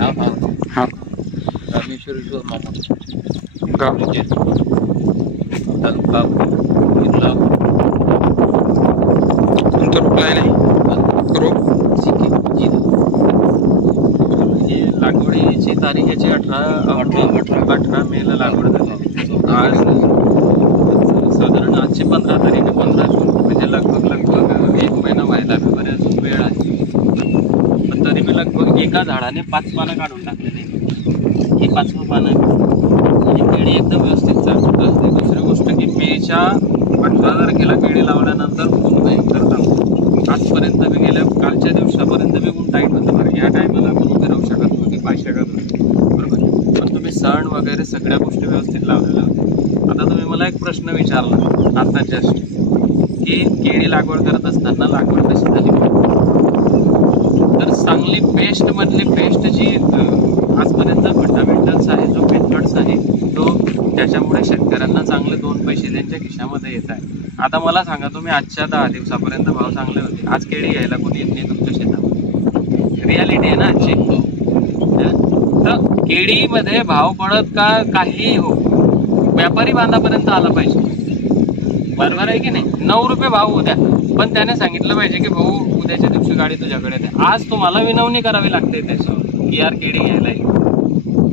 हा रामेश्वर ईश्वर मामा गाव तालुका जिल्हा कोणतं रोप लाय नाही रोप सिक्कीम जिल्हा. ही लागवडीची तारीख याची 18 मेला लागवड झाली. आज साधारण आजची 15 तारीख आहे, 15 जून, म्हणजे लगभग 1 महिना व्हायला बऱ्याच वेळ आहे. पण तरी मी लगभग एका झाडाने 5 पानं काढून टाकलेली. ही 5वं पानं ही केळी एकदम व्यवस्थित चालत असते. दुसरी गोष्ट की मेच्या 18 तारखेला केळी लावल्यानंतर ऊन भयंकर तापतं. आजपर्यंत मी गेल्या कालच्या दिवसापर्यंत मी ऊन टाईट होतं बरं. या टायमाला आपण उभे राहू शकत नव्हते, पाय शकत होते, बरोबर. पण तुम्ही सण वगैरे सगळ्या गोष्टी व्यवस्थित लावलेल्या होत्या. आता तुम्ही मला एक प्रश्न विचारला आता जस्ट की केळी लागवड करत असताना लागवड कशी झाली. तर चांगली बेस्ट मधली बेस्ट जी आजपर्यंत फंडामेंटल्स आहे, जो मेथड्स आहे, तो त्याच्यामुळे शेतकऱ्यांना चांगले 2 पैसे त्यांच्या खिशामध्ये येत आहे. आता मला सांगा, तुम्ही आजच्या 10 दिवसापर्यंत भाव चांगले होते, आज केळी घ्यायला कोणी येत नाही तुमच्या शेतामध्ये. रियालिटी आहे ना आजची. तर केळीमध्ये भाव पडत का काहीही हो, व्यापारी बांधापर्यंत आला पाहिजे, बरोबर आहे की नाही. 9 रुपये भाव उद्या, पण त्याने सांगितलं पाहिजे की भाऊ उद्याच्या दिवशी गाडी तुझ्याकडे येते. आज तुम्हाला विनवणी करावी लागते त्याच्यावर की यार केळी घ्यायला ये.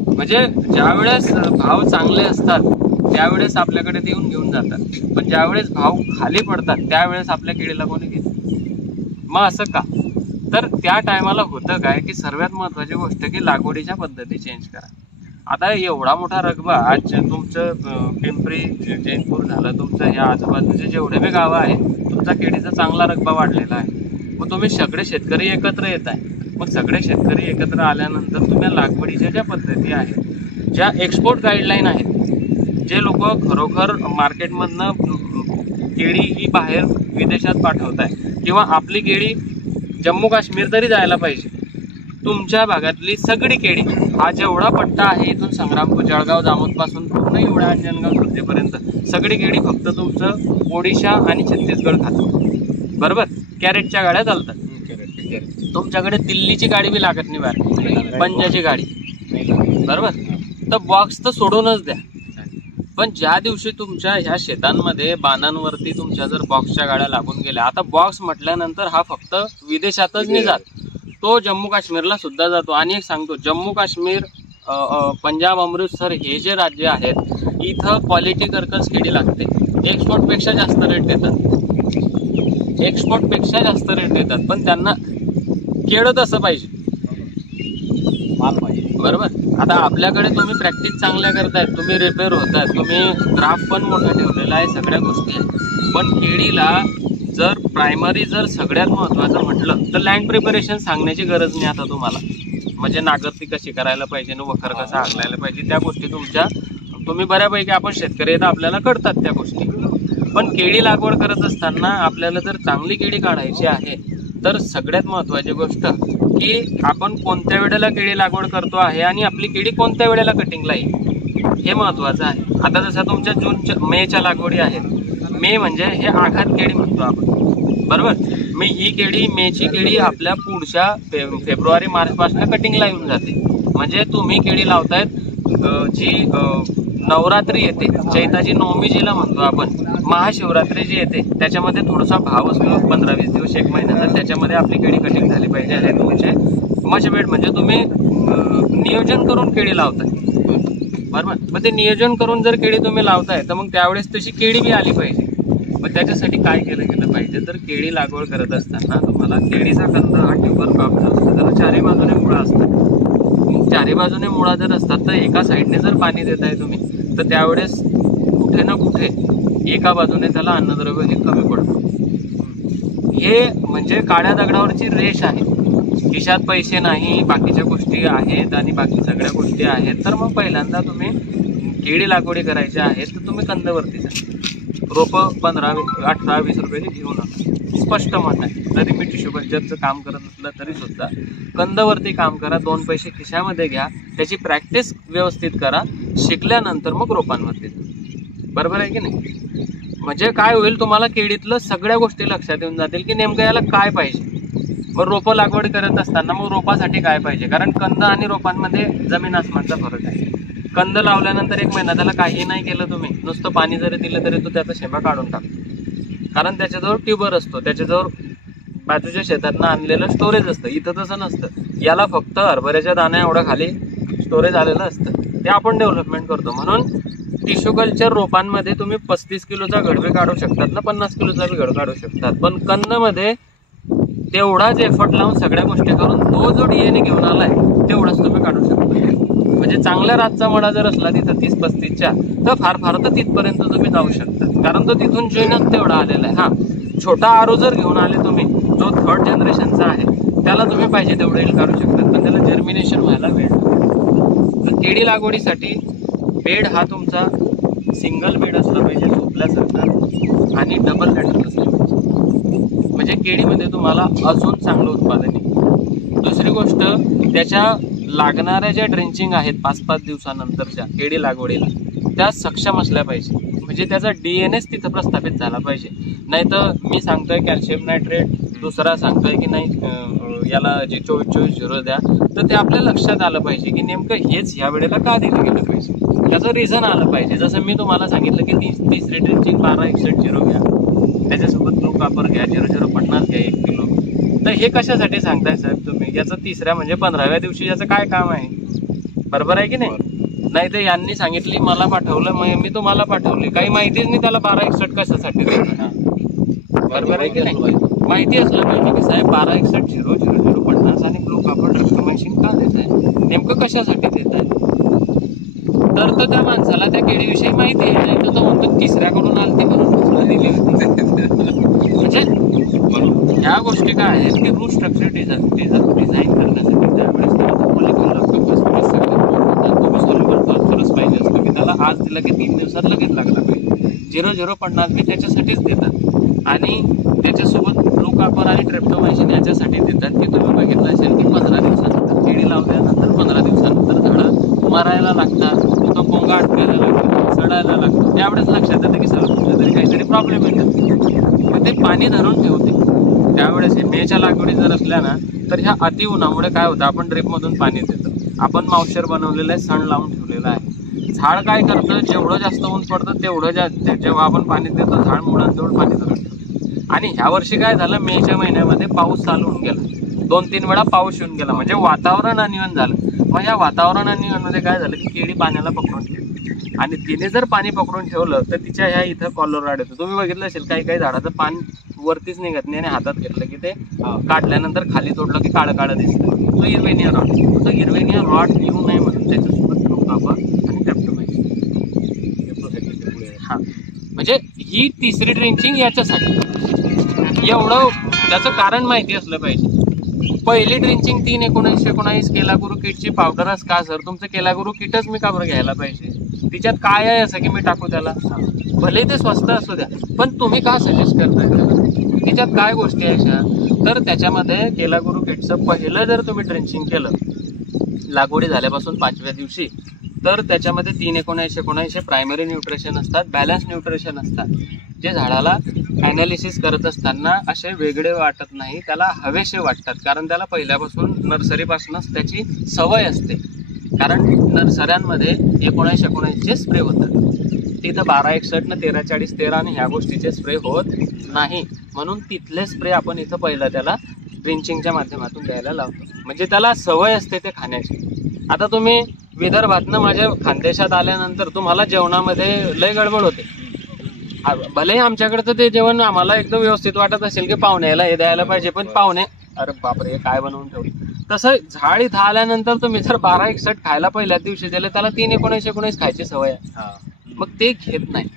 म्हणजे ज्यावेळेस भाव चांगले असतात त्यावेळेस आपल्याकडे ते येऊन घेऊन जातात, पण ज्यावेळेस भाव खाली पडतात त्यावेळेस आपल्या केळीला कोणी घेत. मग असं का? तर त्या टायमाला होतं काय की सर्वात महत्वाची गोष्ट की लागवडीच्या पद्धती चेंज करा. आता एवढा मोठा रकबा आज तुमचं पिंपरी जैनपूर झालं, तुमचं ह्या आजूबाजूचे जेवढे बी गावं आहेत, तुमचा केळीचा चांगला रकबा वाढलेला आहे. मग तुम्ही सगळे शेतकरी एकत्र येत आहे. मग सगळे शेतकरी एकत्र आल्यानंतर तुम्ही लागवडीच्या ज्या पद्धती आहेत, ज्या एक्सपोर्ट गाईडलाईन आहेत, जे लोक खरोखर मार्केटमधनं केळी ही बाहेर विदेशात पाठवत आहे, किंवा आपली केळी जम्मू काश्मीर तरी जायला पाहिजे. तुमच्या भागातली सगळी केळी, हा जेवढा पट्टा आहे इथून संग्रामपूर जळगाव जामोदपासून पूर्ण एवढ्या अंजनगाव सुरतेपर्यंत सगळी केळी फक्त तुमचं ओडिशा आणि छत्तीसगड खातं, बरोबर. कॅरेटच्या गाड्या चालतात. तुमच्याकडे दिल्लीची गाडी बी लागत नाही बाहेर, पंजाची गाडी, बरोबर. तर बॉक्स तर सोडूनच द्या. पण ज्या दिवशी तुमच्या ह्या शेतांमध्ये बाणांवरती तुमच्या जर बॉक्सच्या गाड्या लागून गेल्या, आता बॉक्स म्हटल्यानंतर हा फक्त विदेशातच नाही जात, तो जम्मू काश्मीरला सुद्धा जातो. आणि एक सांगतो, जम्मू काश्मीर, पंजाब, अमृतसर हे जे राज्य आहेत, इथं क्वालिटी कर्कस केळी लागते. एक्सपोर्टपेक्षा जास्त रेट देतात, एक्सपोर्टपेक्षा जास्त रेट देतात. पण त्यांना केळं तसं पाहिजे, बरोबर. आता आपल्याकडे तुम्ही प्रॅक्टिस चांगल्या करतायत, तुम्ही रिपेअर होतायत, तुम्ही ग्राफ पण मोठा ठेवलेला आहे, सगळ्या गोष्टी आहेत. पण केळीला जर प्रायमरी जर सगळ्यात महत्त्वाचं म्हटलं तर लँड प्रिपरेशन सांगण्याची गरज नाही आता तुम्हाला. म्हणजे नागरती कशी करायला पाहिजे, वखर कसा हाकलायला पाहिजे, त्या गोष्टी तुम्ही बऱ्यापैकी, आपण शेतकरी आहेत आपल्याला कळतात त्या गोष्टी. पण केळी लागवड करत असताना आपल्याला जर चांगली केळी काढायची आहे तर सगळ्यात महत्त्वाची गोष्ट की आपण कोणत्या वेळेला केळी लागवड करतो आहे आणि आपली केळी कोणत्या वेळेला कटिंगला येईल हे महत्त्वाचं आहे. आता जसं तुमच्या मेच्या लागवडी आहेत, मे म्हणजे हे आघात केळी म्हणतो आपण, बरोबर. ही केळी, मेची केळी आपल्या पुढच्या फेब्रुवारी मार्चपासून कटिंगला येऊन जाते. म्हणजे तुम्ही केळी लावतायत जी नवरात्री येते, चैताची नवमी जिला म्हणतो आपण, महाशिवरात्री जी येते, त्याच्यामध्ये थोडासा भाव असतो 15-20 दिवस, 1 महिन्याचा, त्याच्यामध्ये आपली केळी कटिंग झाली पाहिजे. हे तुमचे मच वेट, म्हणजे तुम्ही नियोजन करून केळी लावताय, बरोबर. मग ते नियोजन करून जर केळी तुम्ही लावताय तर मग त्यावेळेस तशी केळी बी आली पाहिजे. मग त्याच्यासाठी काय केलं गेलं पाहिजे, तर केळी लागवड करत असताना तुम्हाला केळीचा कंद हा ट्यूबर क्रॉप जो असतो, त्याला चारी बाजूने मुळा असतात. चारी बाजूने मुळा जर असतात तर एका साईडने जर पाणी देताय तुम्ही, तर त्यावेळेस कुठे ना कुठे एका बाजूने त्याला अन्नद्रव्य हे कमी पडतं. हे म्हणजे काळ्या दगडावरची रेष आहे. खिशात पैसे नाही, बाकीच्या गोष्टी आहेत आणि बाकी सगळ्या गोष्टी आहेत, तर मग पहिल्यांदा तुम्ही केळी लागवडी करायच्या आहेत तर तुम्ही कंदवरती जा. रोपं 15, 18, 20 रुपयाची घेऊ नका, स्पष्ट मत आहे. जरी मी टिश्यू कल्चरचं काम करत असलं तरी सुद्धा कंदवरती काम करा, 2 पैसे खिशामध्ये घ्या, त्याची प्रॅक्टिस व्यवस्थित करा, शिकल्यानंतर मग रोपांवरती जा, बरोबर आहे की नाही. म्हणजे काय होईल, तुम्हाला केळीतलं सगळ्या गोष्टी लक्षात येऊन जातील की नेमकं याला काय पाहिजे. मग रोपं लागवड करत असताना मग रोपासाठी काय पाहिजे, कारण कंद आणि रोपांमध्ये जमीन आसमानचा फरक आहे. कंद लावल्यानंतर 1 महिना त्याला काही नाही केलं तुम्ही, नुसतं पाणी जरी दिलं तरी तो त्याचा शेंबा काढून टाकतो, कारण त्याच्याजवळ ट्यूबर असतो, त्याच्याजवळ बाजूच्या शेतातनं आणलेलं स्टोरेज असतं. इथं तसं नसतं, याला फक्त हरभऱ्याच्या दाण्या एवढं खाली स्टोरेज आलेलं असतं, ते आपण डेव्हलपमेंट करतो. म्हणून टिश्यू कल्चर रोपांमध्ये तुम्ही 35 किलोचा घड काढू शकतात ना, 50 किलोचा घड काढू शकतात, पण कंदमध्ये तेवढाच एफर्ट लावून सगळ्या गोष्टी करून तो जो DNA घेऊन आलाय तेवढाच तुम्ही काढू शकता. म्हणजे चांगल्या रातचा मडा जर असला तिथं 30-35च्या, तर फार फार तर तिथपर्यंत तुम्ही जाऊ शकता, कारण तो तिथून जोईनच तेवढा आलेला आहे. हा छोटा आरो जर घेऊन आले तुम्ही, जो 3rd जनरेशनचा आहे, त्याला तुम्ही पाहिजे तेवढं येईल काढू शकतात, पण त्याला जर्मिनेशन व्हायला वेळ. तर केळी लागवडीसाठी बेड हा तुमचा सिंगल बेड असला पाहिजे झोपल्यासारखा, आणि डबल बेड असला पाहिजे, म्हणजे केळीमध्ये तुम्हाला अजून चांगलं उत्पादन येईल. दुसरी गोष्ट, त्याच्या लागणाऱ्या ज्या ड्रेंचिंग आहेत 5-5 दिवसानंतरच्या केळी लागवडीला, त्या सक्षम असल्या पाहिजे, म्हणजे त्याचा DNAच तिथं प्रस्थापित झाला पाहिजे. नाही तर मी सांगतोय कॅल्शियम नायट्रेट, दुसरा सांगतोय की नाही याला जे 24-24-0 द्या, तर ते आपल्या लक्षात आलं पाहिजे की नेमकं हेच ह्या वेळेला का दिलं गेलं पाहिजे, त्याचं रिझन आलं पाहिजे. जसं मी तुम्हाला सांगितलं की तिसरी ड्रेंचिंग 12-61-0 घ्या, त्याच्यासोबत ब्लू कॉपर घ्या, 0050 घ्या 1 किलो. तर हे कशासाठी सांगताय साहेब तुम्ही, याचं तिसऱ्या म्हणजे 15व्या दिवशी याचं काय काम आहे, बरोबर आहे की नाही? नाही तर यांनी सांगितली मला पाठवलं, मी तुम्हाला पाठवली, काही माहितीच नाही त्याला 12-61 कशासाठी देतात, बरोबर आहे की नाही? माहिती असलं पाहिजे की साहेब 12-61-0, 0050 आणि ब्लू कॉपर ट्रस्टोमायसिन का देत आहे, नेमकं कशासाठी देत आहे. तर त्या माणसाला त्या केळीविषयी माहिती आहे, नाही तर तो म्हणतो तिसऱ्याकडून आलती म्हणून दिली होती. म्हणजे ह्या गोष्टी काय आहेत की रूट स्ट्रक्चर डिझाईन करण्यासाठी त्यावेळेस मॉलिक्युलर तुम्ही सॉल्युबल फॉस्फरस पाहिजे असतं की त्याला आज दिलं की 3 दिवसात लगेच लागला पाहिजे. 0050 मी त्याच्यासाठीच देतात, आणि त्याच्यासोबत ब्लू कॉपर आणि ट्रेप्टोमायसिन याच्यासाठी देतात की तुम्ही बघितलं असेल की 15 दिवसानंतर केळी लावल्यानंतर 15 दिवसानंतर झाडं मरायला लागतात, तो पोंगा अटकायला लागतो, सडायला लागतो, त्यावेळेस लक्षात येतं की सर कुठल्या तरी काहीतरी प्रॉब्लेम येतात, मग ते पाणी धरून ठेवते. त्यावेळेस हे मेच्या लागवडी जर असल्या ना, तर ह्या अति उन्हामुळे काय होतं, आपण ड्रिपमधून पाणी देतो, आपण मावशर बनवलेलं आहे, सण लावून ठेवलेलं आहे. झाड काय करतं, जेवढं जास्त ऊन पडतं तेवढं जेव्हा आपण पाणी देतो झाड मुळांजवळ पाणी धरून ठेवतं. आणि ह्या वर्षी काय झालं, मेच्या महिन्यामध्ये पाऊस चालू होऊन गेला, 2-3 वेळा पाऊस येऊन गेला, म्हणजे वातावरण अनिवन झालं. मग ह्या वातावरण अनिवनमध्ये काय झालं की केळी पाण्याला पकडून ठेवली, आणि तिने जर पाणी पकडून ठेवलं तर तिच्या ह्या इथं कॉलर येतो. तुम्ही बघितलं असेल काही काही झाडाचं पान वरतीच निघत नाही, आणि हातात घेतलं की ते काढल्यानंतर खाली तोडलं की काळं काळं दिसतं, तो इर्वेनिया रॉट. तो इर्वेनिया रॉट येऊ नये म्हणून त्याच्यासोबत ब्लू कॉपर आणि ट्रेप्टोमायसिन. हा म्हणजे ही तिसरी ड्रेंचिंग याच्यासाठी, एवढं त्याचं कारण माहिती असलं पाहिजे. पहिली ड्रिंचिंग 3-19-19 केलागुरू किटची पावडरच का सर, तुमचं केलागुरू किटच मी का बरं घ्यायला पाहिजे, तिच्यात काय आहे असं की मी टाकू त्याला, भले ते स्वस्त असू द्या, पण तुम्ही का सजेस्ट करताय त्याला, तिच्यात काय गोष्टी आहे अशा. तर त्याच्यामध्ये केलागुरू किटचं पहिलं जर तुम्ही ड्रिंचिंग केलं लागवडी झाल्यापासून 5व्या दिवशी, तर त्याच्यामध्ये 3-19-19 प्रायमरी न्यूट्रिशन असतात, बॅलन्स न्यूट्रिशन असतात, जे झाडाला ॲनालिसिस करत असताना असे वेगळे वाटत नाही, त्याला हवेसे वाटतात, कारण त्याला पहिल्यापासून नर्सरीपासूनच त्याची सवय असते. कारण नर्सऱ्यांमध्ये 19-19 स्प्रे होतात, तिथं 12-61 न 13-40-13 आणि ह्या गोष्टीचे स्प्रे होत नाही, म्हणून तिथले स्प्रे आपण इथं पहिला त्याला ड्रिंचिंगच्या माध्यमातून द्यायला लावतो, म्हणजे त्याला सवय असते ते खाण्याची. आता तुम्ही विदर्भातनं माझ्या खानदेशात आल्यानंतर तुम्हाला जेवणामध्ये लय गडबड होते, भले आमच्याकडचं ते जेवण आम्हाला एकदम व्यवस्थित वाटत असेल की पाहुण्याला हे द्यायला पाहिजे, पण पाहुणे अरे बापरे हे काय बनवून ठेवलं. तसं झाड इथं आल्यानंतर तुम्ही जर 12-61 खायला पहिल्याच दिवशी दिले, त्याला 3-19-19 खायची सवय आहे, मग ते घेत नाही,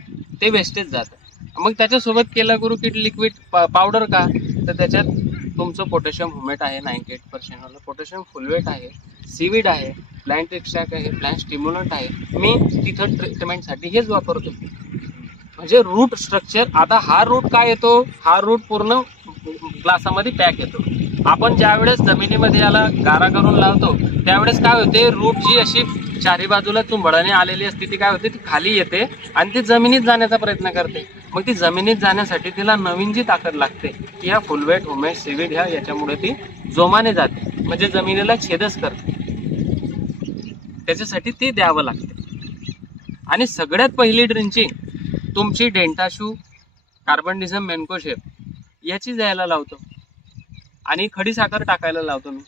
ते वेस्टेज जातं. मग त्याच्यासोबत केलागुरू किट लिक्विड पावडर का, तर त्याच्यात तुमचं पोटॅशियम हुमेट आहे 98% वाला, पोटॅशियम फुलवेट आहे, सीवीड आहे, प्लांट एक्स्ट्रॅक्ट आहे, प्लांट स्टिम्युलंट आहे. मी तिथं ट्रीटमेंटसाठी हेच वापरतो, म्हणजे रूट स्ट्रक्चर. आता हा रूट काय येतो, हा रूट पूर्ण ग्लासामध्ये पॅक येतो. आपण ज्यावेळेस जमिनीमध्ये याला गारा करून लावतो त्यावेळेस काय होते, रूट जी अशी चारी बाजूला चुंबडाने आलेली असते ती काय होते, ती खाली येते आणि ती जमिनीत जाण्याचा प्रयत्न करते. मग मग ती जमिनीत जाण्यासाठी तिला नवीन जी ताकद लागते की ह्या फुलवेट हुमेस सीवीड ह्या याच्यामुळे ती जोमाने जाते, म्हणजे जमिनीला छेदच करते, त्याच्यासाठी ती द्यावं लागते. आणि सगळ्यात पहिली ड्रिंचिंग तुमची डेंटाशू, कार्बनडिझम, मेन्कोशेप याची द्यायला लावतो आणि खडी साखर टाकायला लावतो मी,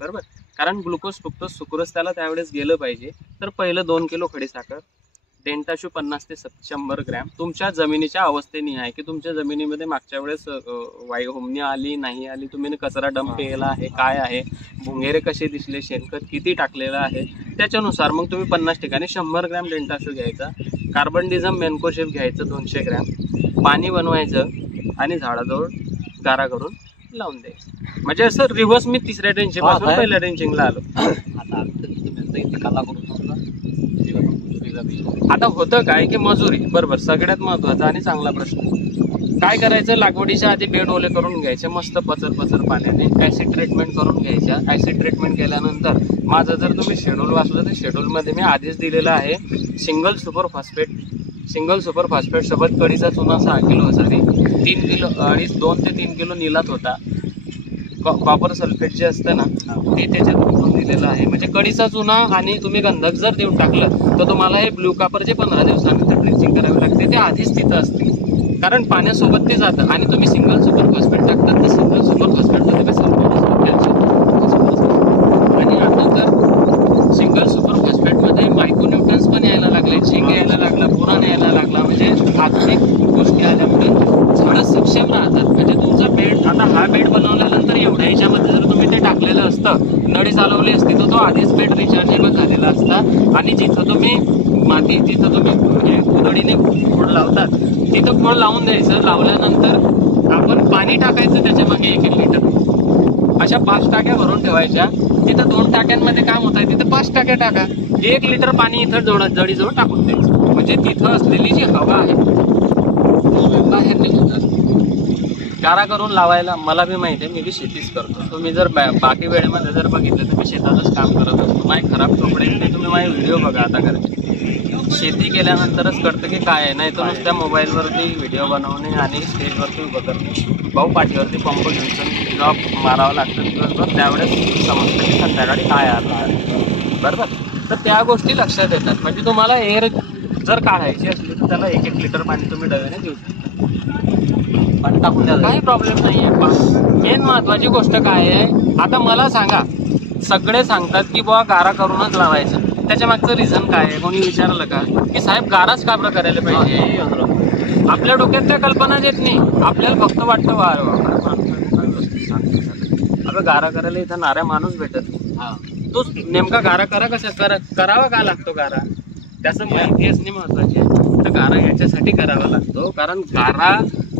बरोबर. कारण ग्लुकोज, फ्रुक्टोज, सुक्रोज त्याला त्यावेळेस गेलं पाहिजे. तर पहिलं 2 किलो खडी साखर, डेंटाशू 50 ते 100 ग्रॅम, तुमच्या जमिनीच्या अवस्थेने आहे की तुमच्या जमिनीमध्ये मागच्या वेळेस हुमणी आली नाही आली, तुम्ही कचरा डंप केला आहे, काय आहे, भुंगेरे कसे दिसले, शेणखत किती टाकलेलं आहे, त्याच्यानुसार मग तुम्ही 50 ठिकाणी 100 ग्रॅम डेंटाशू घ्यायचा, कार्बनडिझम, मेन्कोशेप घ्यायचं 200 ग्रॅम, पाणी बनवायचं आणि झाडाजवळ गारा करून लावून द्यायचं. म्हणजे असं रिव्हर्स मी तिसऱ्या ड्रिंचिंग पासून पहिल्या ड्रिंचिंगला आलो. आता होतं काय की मजुरी, बरोबर, सगळ्यात महत्वाचा आणि चांगला प्रश्न. काय करायचं, लागवडीच्या आधी बेड ओले करून घ्यायचे मस्त पचर पचर पाण्याने, ऍसिड ट्रीटमेंट करून घ्यायच्या. ऍसिड ट्रीटमेंट केल्यानंतर माझं जर तुम्ही शेड्यूल वाचलं तर शेड्यूलमध्ये मी आधीच दिलेलं आहे सिंगल सुपर फॉस्फेट सोबत कडीचा चुना 6 किलो असावी, 3 किलो आणि 2 ते 3 किलो निलात होता, कॉपर सल्फेट जे असतं ना ते त्याच्यात टाकून दिलेलं आहे. म्हणजे कडीचा चुना आणि तुम्ही गंधक जर देऊन टाकलं तर तुम्हाला हे ब्ल्यू कॉपर जे 15 दिवसानंतर ड्रिंचिंग करावी लागते ते आधीच तिथं असते, कारण पाण्यासोबत ते जातं. आणि तुम्ही सिंगल सुपर फॉस्फेट टाकतात तर सिंगल सुपर फॉस्फेटमध्ये काय सल्फेट असतो, कॅल्शियम असतो. आणि आता तर सिंगल सुपर फॉस्फेटमध्ये मायक्रोन्यूट्रन्स पण यायला लागले, झिंक यायला लागला, बोरॉन यायला लागला. म्हणजे आधुनिक गोष्टी आल्यामुळे झाडं सक्षम राहतात. म्हणजे तुमचा बेड, आता हा बेड बनवल्यानंतर एवढ्या याच्यामध्ये जर तुम्ही ते टाकलेलं असतं, नळी चालवली असती तर तो आधीच बेड रिचार्जेबल झालेला असता. आणि जिथं तुम्ही माती, जिथं तुम्ही कुदळीने खोड लावतात तिथं खोड लावून द्यायचं. लावल्यानंतर आपण पाणी टाकायचं त्याच्या मागे 1-1 लिटर, अशा 5 टाक्या भरून ठेवायच्या. तिथं 2 टाक्यांमध्ये काम होत आहे, तिथं 5 टाक्या टाका. 1 लिटर पाणी इथं जडीजवळ टाकून द्यायचं, म्हणजे तिथं असलेली जी हवा आहे बाहेर निघून जाते. गारा करून लावायला मला बी माहिती आहे, मी बी शेतीच करतो. तुम्ही जर बाकी वेळेमध्ये जर बघितलं तर मी शेतातच काम करत असतो. माझे खराब कपडे ते तुम्ही माझे व्हिडिओ बघा आता करते. शेती केल्यानंतरच कळतं की काय आहे, नाही तर नुसत्या मोबाईलवरती व्हिडिओ बनवणे आणि स्टेजवरती उभं करणे. भाऊ पाठीवरती पंप घेऊन जॉब मारावं लागतं दिवसभर, त्यावेळेस समजतं की संध्याकाळी काय आलं आहे, बरोबर. तर त्या गोष्टी लक्षात येतात. म्हणजे तुम्हाला एअर जर काढायची असली तर त्याला 1-1 लिटर पाणी तुम्ही डव्याने देऊ शकता, पाणी टाकून द्या, काही प्रॉब्लेम नाही आहे. मेन महत्वाची गोष्ट काय आहे, आता मला सांगा, सगळे सांगतात की बुवा गारा करूनच लावायचं, त्याच्या मागचं रिझन काय आहे? कोणी विचारलं का की साहेब गाराच का बरं करायला पाहिजे? आपल्या डोक्यात त्या कल्पनाच येत नाही. आपल्याला फक्त वाटतं अगं गारा करायला इथं नाऱ्या माणूस भेटत नाही. तो नेमका गारा करावा का लागतो गारा, त्याचं माहिती असणे महत्वाचे आहे. तर गारा याच्यासाठी करावा लागतो कारण गारा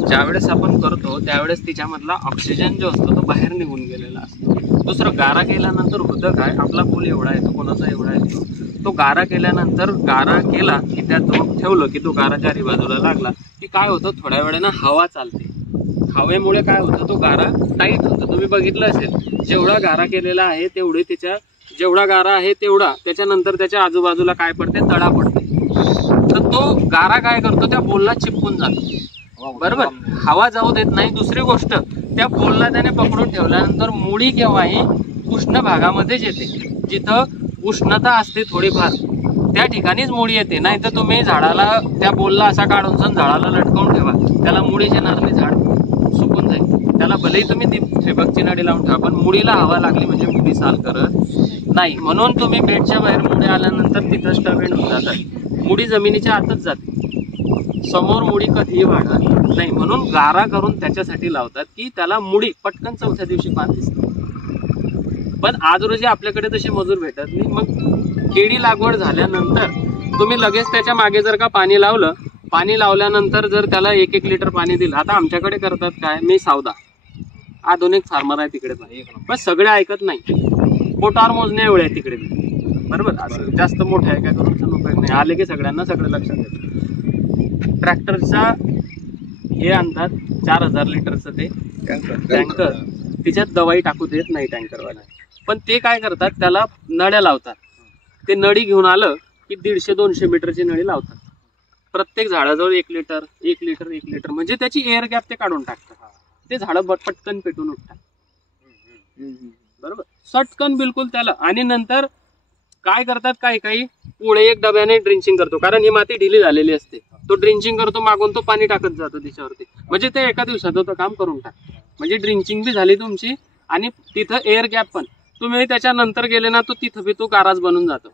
ज्यावेळेस आपण करतो त्यावेळेस तिच्यामधला ऑक्सिजन जो असतो तो बाहेर निघून गेलेला असतो. दुसरं, गारा केल्यानंतर होतं काय, आपला पूल एवढा येतो, कोणाचा एवढा येतो, तो गारा केल्यानंतर गारा केला की त्यात ठेवलं की तो गारा चारी बाजूला लागला की काय होतं, थोड्या वेळानं हवा चालते. हवेमुळे काय होतं, तो गारा टाईट होतो. तुम्ही बघितलं असेल, जेवढा गारा केलेला आहे तेवढे त्याच्या, जेवढा गारा आहे तेवढा त्याच्यानंतर त्याच्या आजूबाजूला काय पडते, तडा पडते. तर तो गारा काय करतो, त्या पोलला चिपकून जातो, बरोबर, हवा जाऊ देत नाही. दुसरी गोष्ट, त्या पोलला त्याने पकडून ठेवल्यानंतर मुळी केव्हाही उष्ण भागामध्येच येते. जिथं उष्णता असते थोडीफार त्या ठिकाणीच मुळी येते. नाही तर तुम्ही झाडाला त्या पोलला असा काढून झाडाला लटकवून ठेवा, त्याला मुळीच येणार नाही, झाड सुकून जाईल. त्याला भलेही तुम्ही ठिबकची नळी लावून ठेवा, पण मुळीला हवा लागली म्हणजे मुळी साल करत नाही. म्हणून तुम्ही बेडच्या बाहेर मुळे आल्यानंतर तिथंच टर्मिन होऊन जातात. मुळी जमिनीच्या आतच जाते, समोर मुळी कधीही वाढत नाही. म्हणून गारा करून त्याच्यासाठी लावतात की त्याला मुळी पटकन 4थ्या दिवशी पान दिसते. पण आज रोजी आपल्याकडे तसे मजूर भेटत नाही. मग केळी लागवड झाल्यानंतर तुम्ही लगेच त्याच्या मागे जर का पाणी लावलं, पाणी लावल्यानंतर जर त्याला 1-1 लिटर पाणी दिलं, आता आमच्याकडे करतात काय, मी सावदा आधुनिक फार्मर आहे तिकडे, पण सगळे ऐकत नाही. पोटावर मोजणे एवढे आहे तिकडे, बरोबर, असं जास्त मोठे आहे काय करून उपयोग नाही. आले की सगळ्यांना सगळं लक्षात येतं. ट्रॅक्टरचा हे आणतात 4000 लिटरचं ते टँकर, तिच्यात दवाई टाकू देत नाही टँकरवाला. पण ते काय करतात, त्याला नळ्या लावतात. ते नळी घेऊन आलं की 150-200 मीटरची नळी लावतात. प्रत्येक झाडाजवळ 1 लिटर 1 लिटर 1 लिटर म्हणजे त्याची एअर गॅप ते काढून टाकतात. ते झाडं पटकन पेटून उठतात. बरोबर, सटकन बिलकुल त्याला. आणि नंतर काय करतात काही पुढे एक डब्याने ड्रिंचिंग करतो, कारण ही माती ढिली झालेली असते. तो ड्रिंचिंग करतो, मागून तो पाणी टाकत जातो त्याच्यावरती. म्हणजे ते एका दिवसात तो काम करून टाकतो. म्हणजे ड्रिंचिंग बी झाली तुमची आणि तिथं एअर गॅप पण. तुम्ही त्याच्यानंतर गेले ना, तो तिथं बी तो गाराज बनून जातो.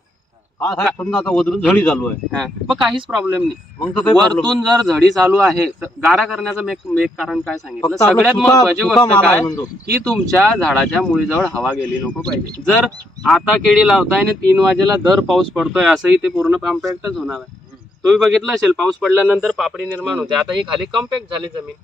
आता वरून झडी चालू आहे, मग काहीच प्रॉब्लेम नाही. मग तर काही वरतून जर झडी चालू आहे तर गारा करण्याचं एक कारण काय सांगितलं. सगळ्यात महत्वाची गोष्ट काय की तुमच्या झाडाच्या मुळीजवळ हवा गेली नको पाहिजे. जर आता केळी लावताय आणि 3 वाजेला दर पाऊस पडतोय असंही ते पूर्ण कॉम्पॅक्टच होणार आहे. तुम्ही बघितलं असेल, पाऊस पडल्यानंतर पापडी निर्माण होते. आता ही खाली कॉम्पॅक्ट झाली जमीन.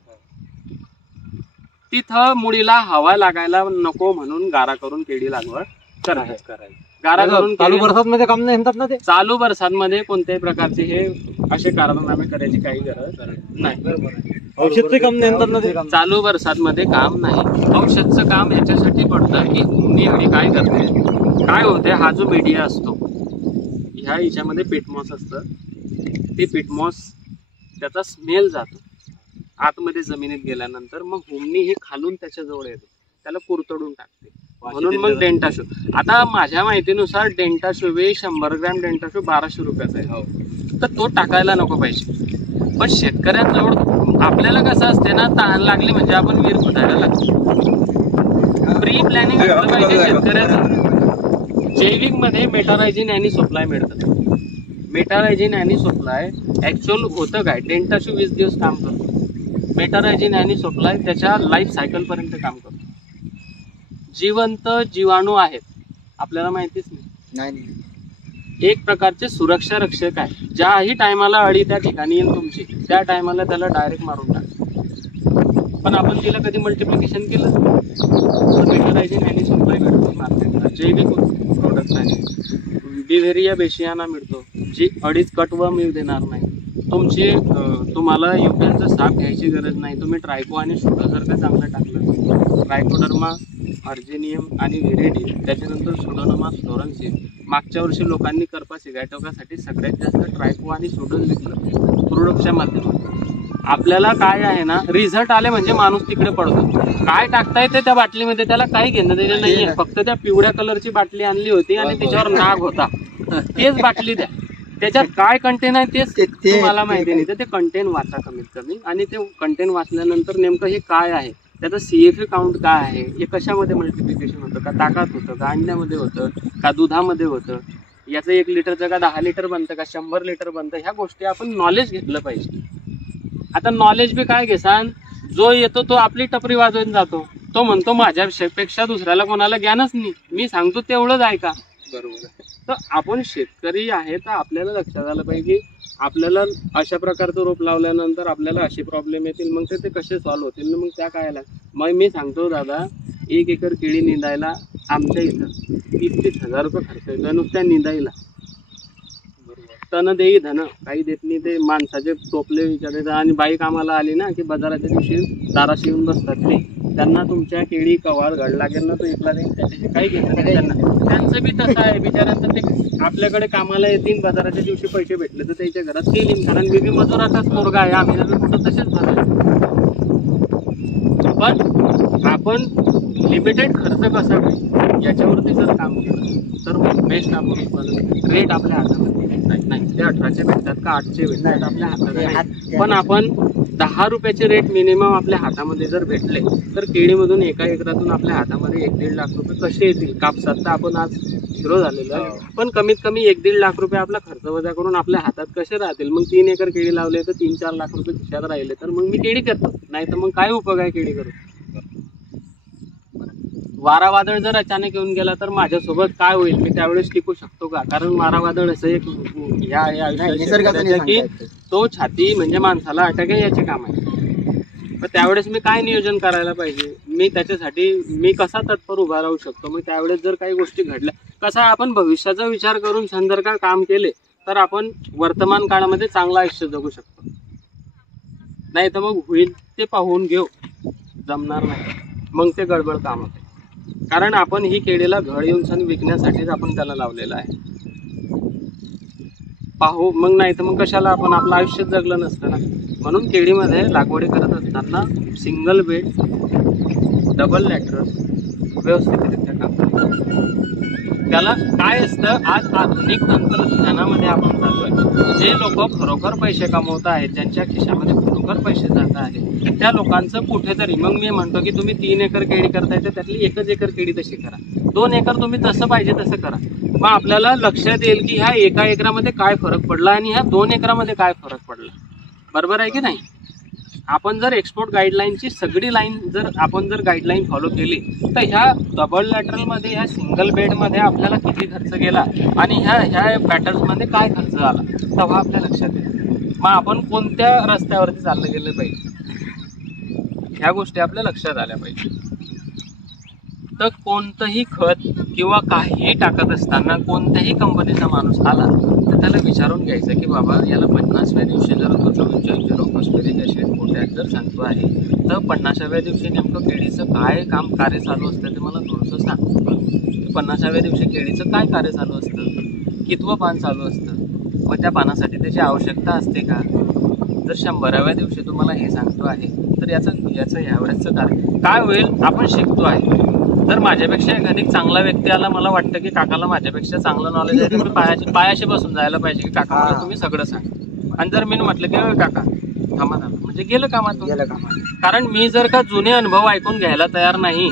तिथं मुळीला हवा लागायला नको म्हणून गारा करून केळी लागवड करायची. गारा करून चालू बरसात मध्ये काम नाही म्हणतात ना ते. चालू बरसातमध्ये कोणत्याही प्रकारचे हे असे कारनामे करायची काही गरज नाही. औषधचे काम नाही म्हणतात ना ते. चालू बरसातमध्ये काम नाही. औषधचं काम याच्यासाठी पडतं की हुमणी अळी काय करते, काय होते, हा जो मीडिया असतो ह्या हिच्यामध्ये पिटमॉस असतं. ते पिटमॉस त्याचा स्मेल जातो आतमध्ये जमिनीत गेल्यानंतर. मग हुमणी हे खालून त्याच्या जवळ येते, त्याला कुरतडून टाकते. म्हणून मग डेंटाशो. आता माझ्या माहितीनुसार डेंटाशो 100 ग्रॅम डेंटाशो 1200 रुपयाचा आहे. तर तो टाकायला नको पाहिजे. पण शेतकऱ्यांजवळ आपल्याला कसं असते ना, तहान लागली म्हणजे आपण विहीर खोदायला लागतो. प्री प्लॅनिंग पाहिजे शेतकऱ्याचं. जैविक मध्ये मेटारायझिन आणि सप्लाय मिळतं. मेटारायझिन आणि सप्लाय ऍक्च्युअल होतं काय, डेंटाशो 20 दिवस काम करतो. मेटारायझिन आणि सप्लाय त्याच्या लाईफ सायकल पर्यंत काम करतो. जिवंत जीवाणू आहेत आपल्याला माहितीच नाही. एक प्रकारचे सुरक्षा रक्षक आहे. ज्याही टायमाला अळी त्या ठिकाणी येईल तुमची, त्या टायमाला त्याला डायरेक्ट मारून टाक. पण आपण तिला कधी मल्टिप्लिकेशन केलं. मेटारायझिन आणि सप्लाय मिळतो मार्केटला. जैविक प्रोडक्ट आहे. बिव्हेरिया बेशियाना मिळतो, जी अडीच कटवर्म येऊ देणार नाही. तुम्हाला युरियाचा साप घ्यायची गरज नाही. तुम्ही ट्रायको आणि शूटर जर का चांगलं टाकलं, ट्रायकोडर्मा, अर्जेनियम आणि व्हिरेडियम, त्याच्यानंतर सुडोनोमास फ्लोरेन्सिस. मागच्या वर्षी लोकांनी करपा सिगाटोकासाठी सगळ्यात जास्त ट्रायको आणि सुडोन विकलं प्रोडक्टच्या माध्यमातून. आपल्याला काय आहे ना, रिझल्ट आले म्हणजे माणूस तिकडे पडतो. काय टाकता येते त्या बाटलीमध्ये त्याला काही घेणं देणं नाहीये. फक्त त्या पिवळ्या कलरची बाटली आणली होती आणि त्याच्यावर नाग होता, तेच बाटली द्या. त्याच्यात काय कंटेन आहे तेच तुम्हाला माहिती नाही. तर ते कंटेन वाचा कमीत कमी. आणि ते कंटेन वाचल्यानंतर नेमकं हे काय आहे, त्याचं CFA काउंट काय आहे, हे कशामध्ये मल्टिप्लिकेशन होतं, का ताकात होतं, का अंड्यामध्ये होतं, का दुधामध्ये होतं, याचं 1 लिटरचं का 10 लिटर बनतं, का 100 लिटर बनतं. ह्या गोष्टी आपण नॉलेज घेतलं पाहिजे. आता नॉलेज बी काय घेसान, जो येतो तो आपली टपरी वाजवून जातो. तो म्हणतो माझ्यापेक्षा दुसऱ्याला कोणाला ज्ञानच नाही, मी सांगतो तेवढंच ऐका. बरोबर. तर आपण शेतकरी आहे, तर आपल्याला लक्षात आलं पाहिजे आपल्याला अशा प्रकारचं रोप लावल्यानंतर आपल्याला असे प्रॉब्लेम येतील. मग ते कसे सॉल्व्ह होतील, मग त्या काय. मग मी सांगतो दादा, 1 एकर केळी निंदायला आमच्या इथं 30-30 हजार रुपये खर्च येतो नुसत्या निंदायला. तण देई धन काही देत नाही. ते माणसाचे टोपले विचारायचं. आणि बाई कामाला आली ना की बाजाराच्या दिवशी दाराशी येऊन बसतात ते. त्यांना तुमच्या केळी कवाळ घड लागेल ना, तो इकला नाही, त्याच्याशी काही घेत नाही त्यांना. त्यांचं बी तसं आहे बिचाऱ्यांचं. ते आपल्याकडे कामाला येतील, बाजाराच्या दिवशी पैसे भेटले तर त्याच्या घरात येईल. कारण मी मजुराचाच मुलगा आहे, आम्ही कुठं तसेच झालं. पण आपण लिमिटेड खर्च कसा याच्यावरती जर काम केलं तर मग बेस्ट आपण उत्पादन. रेट आपल्या हातामध्ये नाही, ते 18चे भेटतात का 8चे भेटतात आपल्या हातात. पण आपण 10 रुपयाचे रेट मिनिमम आपल्या हातामध्ये जर भेटले तर केळीमधून एका एकरातून आपल्या हातामध्ये 1-1.5 लाख रुपये कसे येतील. कापसात तर आपण आज झिरो झालेलं आहे, पण कमीत कमी 1-1.5 लाख रुपये आपला खर्च वजा करून आपल्या हातात कसे राहतील. मग 3 एकर केळी लावले तर 3-4 लाख रुपये खिशात राहिले तर मग मी केळी करतो. नाही तर मग काय उपयोग आहे केळी करून. वारा वादळ जर अचानक येऊन गेला तर माझ्यासोबत काय होईल, मी त्यावेळेस टिकू शकतो का. कारण वारा वादळ असं एक की तो छाती म्हणजे माणसाला अटॅक याचे काम आहे. तर त्यावेळेस मी काय नियोजन करायला पाहिजे, मी त्याच्यासाठी मी कसा तत्पर उभा राहू शकतो. मग त्यावेळेस जर काही गोष्टी घडल्या, कसा आपण भविष्याचा विचार करून जर का काम केले तर आपण वर्तमान काळामध्ये चांगलं आयुष्य जगू शकतो. नाही तर मग होईल ते पाहून घेऊ, जमणार नाही मग ते गडबड काम होते. कारण आपण ही केळीला घड येऊन सण विकण्यासाठीच आपण त्याला लावलेलं आहे. पाहू, मग नाही तर मग कशाला आपण आपलं आयुष्य जगलं नसतं ना. म्हणून केळीमध्ये लागवडी करत असताना सिंगल बेड, डबल लॅटरल व्यवस्थितरित्या काम करायचं. त्याला काय असतं, आज आधुनिक तंत्रज्ञानामध्ये आपण चाललोय. जे लोक खरोखर पैसे कमवत आहेत, ज्यांच्या खिशामध्ये खरोखर पैसे जात आहेत, त्या लोकांचं कुठेतरी, मग मी म्हणतो की तुम्ही 3 एकर केळी करताय तर त्यातली 1 एकर केळी तशी करा, 2 एकर तुम्ही जसं पाहिजे तसं करा. मग आपल्याला लक्षात येईल की ह्या 1 एकरामध्ये काय फरक पडला आणि ह्या 2 एकरामध्ये काय फरक पडला. बरोबर आहे की नाही. आपण जर एक्सपोर्ट गाईडलाईनची सगळी लाईन आपण जर गाईडलाईन फॉलो केली तर ह्या डबल लॅटरलमध्ये, ह्या सिंगल बेडमध्ये आपल्याला किती खर्च गेला आणि ह्या पॅटर्न्समध्ये काय खर्च आला तेव्हा आपल्या लक्षात येईल. मग आपण कोणत्या रस्त्यावरती चाललं गेलं पाहिजे, ह्या गोष्टी आपल्या लक्षात आल्या पाहिजे. तर कोणतंही खत किंवा काहीही टाकत असताना कोणत्याही कंपनीचा माणूस आला तर त्याला विचारून घ्यायचं की बाबा याला 50व्या दिवशी जर तो 44 फॉस्फरिक ॲसिड पोटॅश जर सांगतो आहे तर 50व्या दिवशी नेमकं केळीचं काय कार्य चालू असतं ते मला थोडंसं सांग. 50व्या दिवशी केळीचं काय कार्य चालू असतं, कितवं पान चालू असतं, मग त्या पानासाठी त्याची आवश्यकता असते का. जर 100व्या दिवशी तुम्हाला हे सांगतो आहे तर याचं यावेळेसचं कार्य काय होईल आपण शिकतो आहे. जर माझ्यापेक्षा एखादी चांगला व्यक्ती आला, मला वाटतं की काकाला माझ्यापेक्षा चांगलं नॉलेज आहे, तर मी पायाशी बसून जायला पाहिजे की काका मला तुम्ही सगळं सांगा. आणि जर मी म्हटलं की काका थांबा म्हणजे गेलं कामातून. कारण मी जर का जुने अनुभव ऐकून घ्यायला तयार नाही,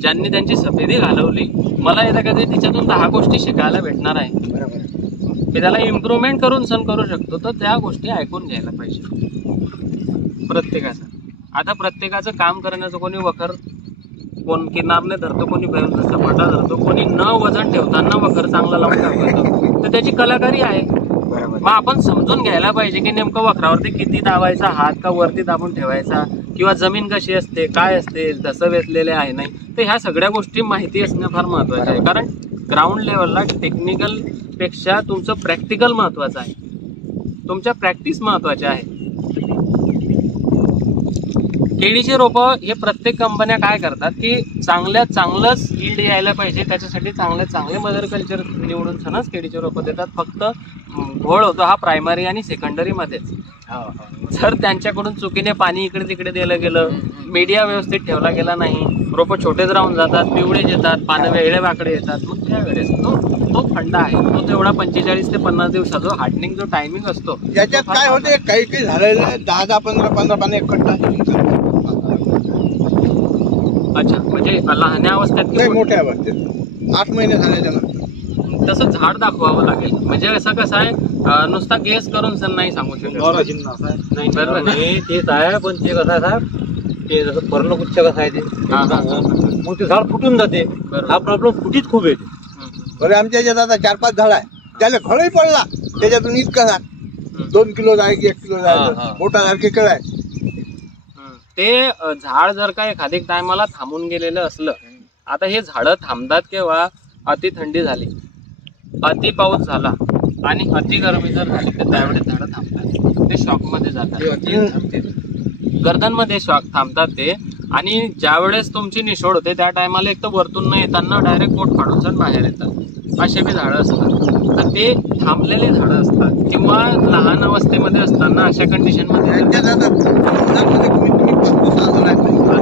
ज्यांनी त्यांची सफेदी घालवली, मला येतं कधी तिच्यातून 10 गोष्टी शिकायला भेटणार आहे, मी त्याला इम्प्रूव्हमेंट करून सण करू शकतो. तर त्या गोष्टी ऐकून घ्यायला पाहिजे प्रत्येकाचं. आता प्रत्येकाचं काम करण्याचं कोणी वखर, कोण किनारने धरतो, कोणी बैलचा सपाटा धरतो, कोणी न वजन ठेवताना वखर चांगला लावून दाखवतो, तर त्याची कलाकारी आहे. मग आपण समजून घ्यायला पाहिजे की नेमकं वखरावरती किती दाबायचा, हात का वरती दाबून ठेवायचा, किंवा जमीन कशी असते, काय असते, धसं वेचलेले आहे नाही. तर ह्या सगळ्या गोष्टी माहिती असणं फार महत्त्वाचं आहे. कारण ग्राउंड लेवलला टेक्निकल पेक्षा तुमचं प्रॅक्टिकल महत्त्वाचं आहे, तुमच्या प्रॅक्टिस महत्त्वाच्या आहे. केळीचे रोपं हे प्रत्येक कंपन्या काय करतात की चांगलंच यील्ड यायला पाहिजे, त्याच्यासाठी चांगले मदर कल्चर निवडून सणच केळीचे रोपं देतात. फक्त घोळ होतो हा प्रायमरी आणि सेकंडरी मध्येच. जर त्यांच्याकडून चुकीने पाणी इकडे तिकडे दिलं गेलं, मीडिया व्यवस्थित ठेवला गेला नाही, रोपं छोटेच राहून जातात, पिवळे येतात, पानं वेगळे वाकडे येतात, मग त्यावेळेस तो फंडा आहे, तो तेवढा 45 ते 50 दिवसाचा हार्डनिंग जो टायमिंग असतो. याच्यात काय होते, काही झालेलं 10, 15 पानं एकट्ठा. अच्छा, म्हणजे लहान अवस्थेत मोठ्या अवस्थेत 8 महिने झाल्याच्या नंतर तसं झाड दाखवावं लागेल. म्हणजे असं कसं आहे, नुसता गेस करून सण नाही सांगू शकत. नाही बरोबर नाही, तेच आहे. पण ते कसं आहे साहेब, ते जसं पर्णगुच्छ कसं आहे ते, मग ते झाड फुटून जाते. हा प्रॉब्लेम फुटीत खूप येते. बरं आमच्या याच्यात आता 4-5 झाड आहे, त्याला खळही पडला, त्याच्यातून इतका झाड 2 किलो जाय की 1 किलो जाय, मोठा सारखे केळ आहे. ते झाड जर का एखाद्या टायमाला थांबून गेलेलं असलं, आता हे झाडं थांबतात केव्हा, अति थंडी झाली, अति पाऊस झाला आणि अति गरमी जर झाली तर त्यावेळेस झाडं थांबतात, ते शॉकमध्ये जातात, गर्दनमध्ये शॉक थांबतात ते. आणि ज्या वेळेस तुमची निशोड होते त्या टायमाला एक तर वरतून न येताना डायरेक्ट पोट फाडून सण बाहेर येतात, असे बी झाडं असतात. तर ते थांबलेले झाडं असतात, किंवा लहान अवस्थेमध्ये असताना अशा कंडिशनमध्ये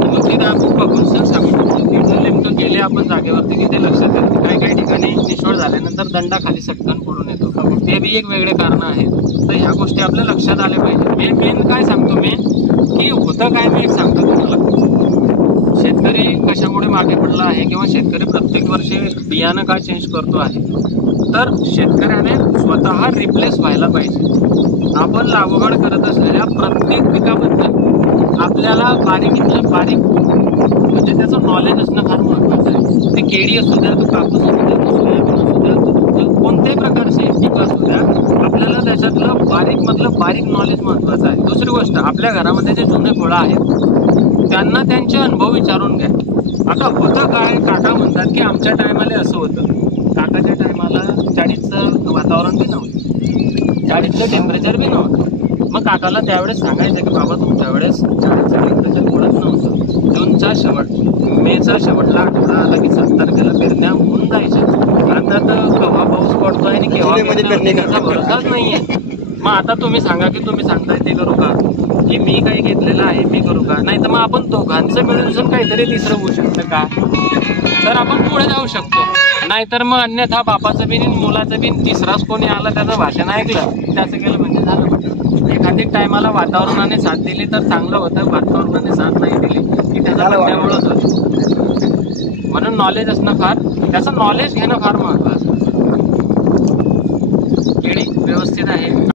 मग ते आपण बघून सर सांगू शकतो की जर नेमकं गेले आपण जागेवरती की ते लक्षात येते. काही ठिकाणी निशोड झाल्यानंतर दंडा खाली सटकन पडून येतो, ते बी एक वेगळे कारण आहेत. तर ह्या गोष्टी आपल्या लक्षात आल्या पाहिजे. मेन काय सांगतो मी की होतं काय, मी एक सांगतो तुम्हाला, शेतकरी कशामुळे मागे पडला आहे किंवा शेतकरी प्रत्येक वर्षी बियाणं का चेंज करतो आहे, तर शेतकऱ्याने स्वतः रिप्लेस व्हायला पाहिजे. आपण लागवड करत असलेल्या प्रत्येक पिकाबद्दल आपल्याला बारीकीतलं बारीक म्हणजे त्याचं नॉलेज असणं फार महत्त्वाचं आहे. ते केळी असू द्या, तो कापूस असू द्या, तो सोयाबीन असू द्या, तो कोणत्याही प्रकारचे पिकं असू द्या, आपल्याला त्याच्यातलं बारीक नॉलेज महत्त्वाचं आहे. दुसरी गोष्ट, आपल्या घरामध्ये जे जुने फळं आहेत त्यांना त्यांचे अनुभव विचारून घ्या. आता होतं काय, काका म्हणतात की आमच्या टायमाला असं होतं. काकाच्या टायमाला 40चं वातावरण बी नव्हतं, 40चं टेम्परेचर बी नव्हतं. मग काकाला त्यावेळेस सांगायचं की बाबा तुमच्या वेळेस शाळेचं टेम्परेचर मुळात नव्हतं. जूनचा शेवट, मेचा शेवटला आठवडा आला की 7 तारखेला पेरण्या होऊन जायच्या. आता तर केव्हा पाऊस पडतोय आणि केव्हा पेरण्याचा भरोसाच नाहीये. मग आता तुम्ही सांगा की तुम्ही सांगताय ते करू का, की मी काही घेतलेलं आहे मी करू का? नाही तर मग आपण दोघांचं मिळून काहीतरी तिसरं होऊ शकतं का, तर आपण पुढे जाऊ शकतो. नाहीतर मग अन्यथा बापाचं बिन मुलाचं बिन तिसराच कोणी आला त्याचं भाषण ऐकलं त्याचं केलं म्हणजे झालं. एखादी टायमाला वातावरणाने साथ दिली तर चांगलं होतं, वातावरणाने साथ नाही दिली की त्याचा म्हणण्यामुळेच होतं. म्हणून नॉलेज असणं त्याचं नॉलेज घेणं फार महत्वाचं. केळी व्यवस्थित आहे.